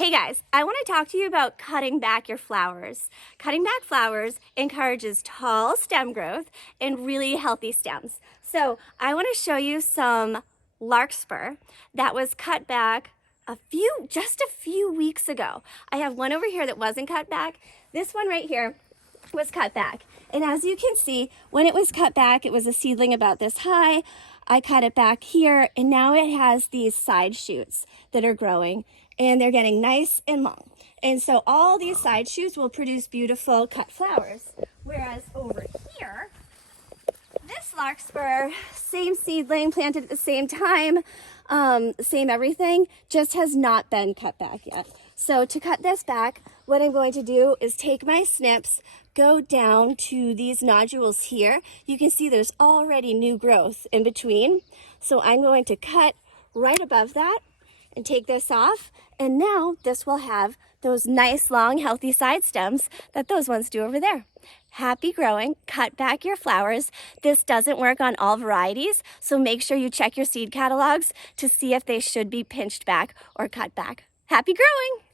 Hey guys, I want to talk to you about cutting back your flowers. Cutting back flowers encourages tall stem growth and really healthy stems. So I want to show you some Larkspur that was cut back just a few weeks ago. I have one over here that wasn't cut back. This one right here was cut back. And as you can see, when it was cut back, it was a seedling about this high. I cut it back here, and now it has these side shoots that are growing, and they're getting nice and long. And so all these side shoots will produce beautiful cut flowers. Whereas over here, this Larkspur, same seedling, planted at the same time, same everything, just has not been cut back yet. So to cut this back, what I'm going to do is take my snips, go down to these nodules here. You can see there's already new growth in between. So I'm going to cut right above that and take this off. And now this will have those nice, long, healthy side stems that those ones do over there. Happy growing, cut back your flowers. This doesn't work on all varieties, so make sure you check your seed catalogs to see if they should be pinched back or cut back. Happy growing!